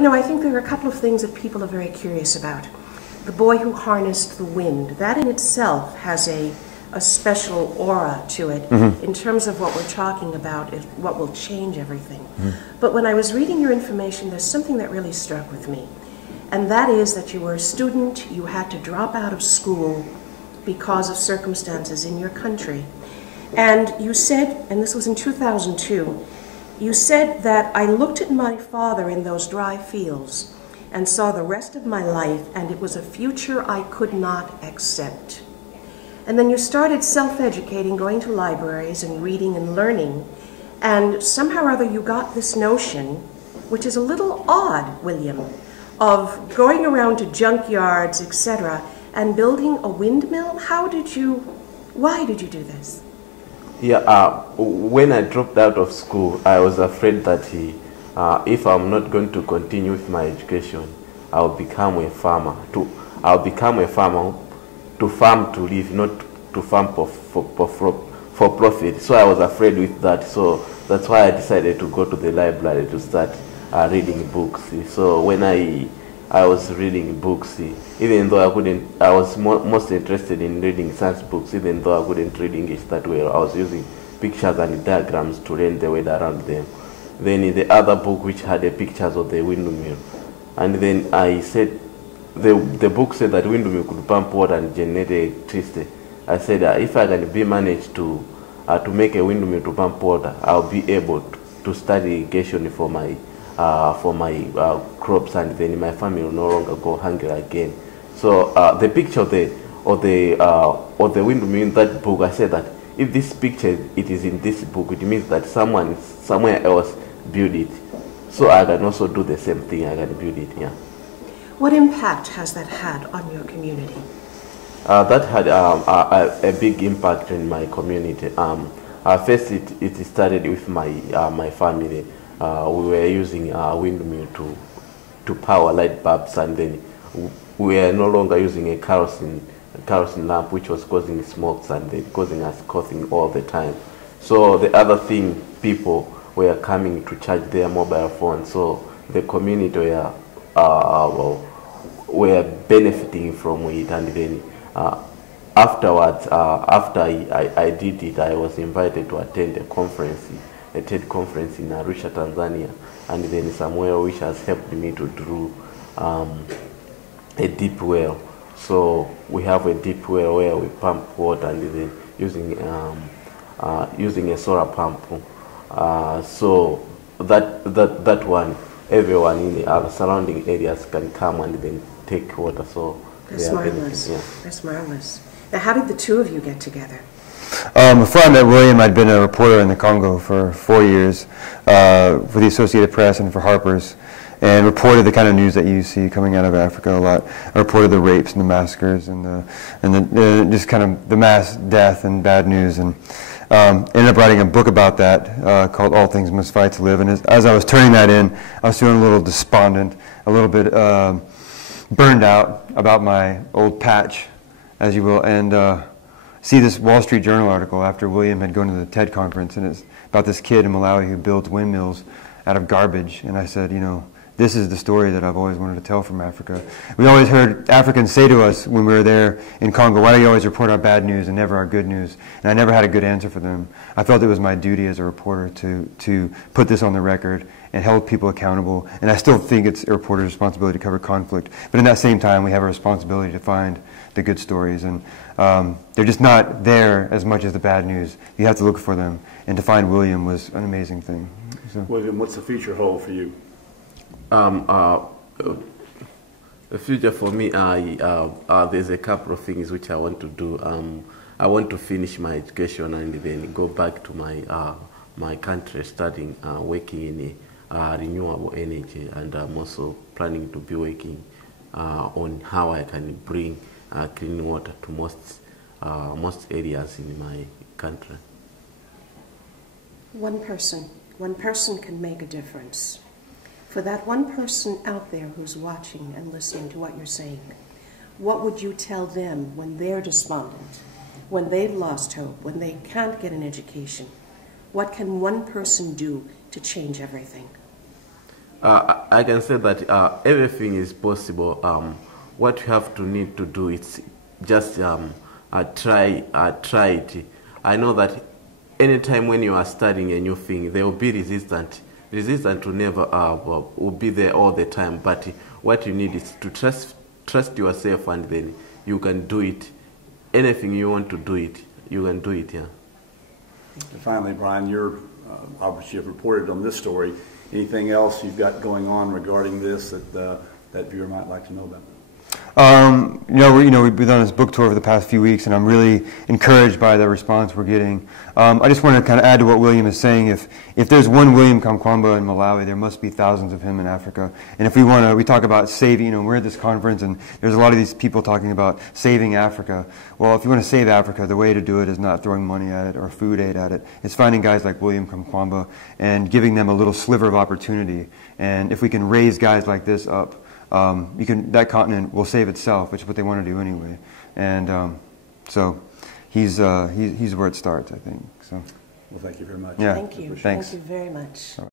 You know, I think there are a couple of things that people are very curious about. The boy who harnessed the wind, that in itself has a special aura to it in terms of what we're talking about, what will change everything. But when I was reading your information, there's something that really struck with me. And that is that you were a student, you had to drop out of school because of circumstances in your country. And you said, and this was in 2002, you said that I looked at my father in those dry fields and saw the rest of my life, and it was a future I could not accept. And then you started self-educating, going to libraries and reading and learning, and somehow or other you got this notion, which is a little odd, William, of going around to junkyards, etc., and building a windmill. Why did you do this? Yeah, when I dropped out of school, I was afraid that if I'm not going to continue with my education, I'll become a farmer. I'll become a farmer to farm to live, not to farm for profit. So I was afraid with that. So that's why I decided to go to the library to start reading books. So when I was reading books, even though I was most interested in reading science books, even though I couldn't read English that well. I was using pictures and diagrams to learn the weather around them. Then in the other book, which had the pictures of the windmill, and then I said, the book said that windmill could pump water and generate electricity. I said if I can manage to make a windmill to pump water, I'll be able to study irrigation for my crops, and then my family will no longer go hungry again. So the picture of the windmill in that book, I said that if this picture it is in this book, it means that someone somewhere else built it. So I can also do the same thing. I can build it. Yeah. What impact has that had on your community? That had a big impact in my community. First, it started with my family. We were using windmill to power light bulbs, and then we were no longer using a kerosene lamp, which was causing smokes and then causing us coughing all the time. So the other thing, people were coming to charge their mobile phones. So the community were benefiting from it, and then afterwards, after I did it, I was invited to attend a TED conference in Arusha, Tanzania, and then somewhere which has helped me to drill a deep well. So we have a deep well where we pump water, and then using a solar pump. So that one, everyone in the surrounding areas can come and then take water. So that's marvelous. Yeah. That's marvelous. Now, how did the two of you get together? Before I met William, I'd been a reporter in the Congo for 4 years for the Associated Press and for Harper's, and reported the kind of news that you see coming out of Africa a lot. I reported the rapes and the massacres and the just kind of the mass death and bad news, and ended up writing a book about that called All Things Must Fight to Live. And as I was turning that in, I was feeling a little despondent, a little bit burned out about my old patch, as you will, and see this Wall Street Journal article after William had gone to the TED conference, and it's about this kid in Malawi who built windmills out of garbage. And I said, you know, this is the story that I've always wanted to tell from Africa. We always heard Africans say to us when we were there in Congo, why do you always report our bad news and never our good news? And I never had a good answer for them. I felt it was my duty as a reporter to put this on the record and hold people accountable. And I still think it's a reporter's responsibility to cover conflict. But in that same time, we have a responsibility to find the good stories. And they're just not there as much as the bad news. You have to look for them. And to find William was an amazing thing. So. William, what's the future hold for you? The future for me, there's a couple of things which I want to do. I want to finish my education and then go back to my country, studying, working in renewable energy, and I'm also planning to be working on how I can bring clean water to most areas in my country. One person can make a difference. For that one person out there who's watching and listening to what you're saying, what would you tell them when they're despondent, when they've lost hope, when they can't get an education? What can one person do to change everything? I can say that everything is possible. What you have to need to do is just try it. I know that anytime when you are studying a new thing, there will be resistance. Resistance will never will be there all the time. But what you need is to trust yourself, and then you can do it. Anything you want to do it, you can do it. Yeah. And finally, Bryan, you're obviously have reported on this story. Anything else you've got going on regarding this that viewer might like to know about? We've been on this book tour over the past few weeks, and I'm really encouraged by the response we're getting. I just want to kind of add to what William is saying. If there's one William Kamkwamba in Malawi, there must be thousands of him in Africa. And if we talk about saving, we're at this conference, and there's a lot of these people talking about saving Africa. Well, if you want to save Africa, the way to do it is not throwing money at it or food aid at it. It's finding guys like William Kamkwamba and giving them a little sliver of opportunity. And if we can raise guys like this up, that continent will save itself, which is what they want to do anyway. And so he's where it starts, I think. So. Well, thank you very much. Yeah. Thank you. Thanks. Thank you very much.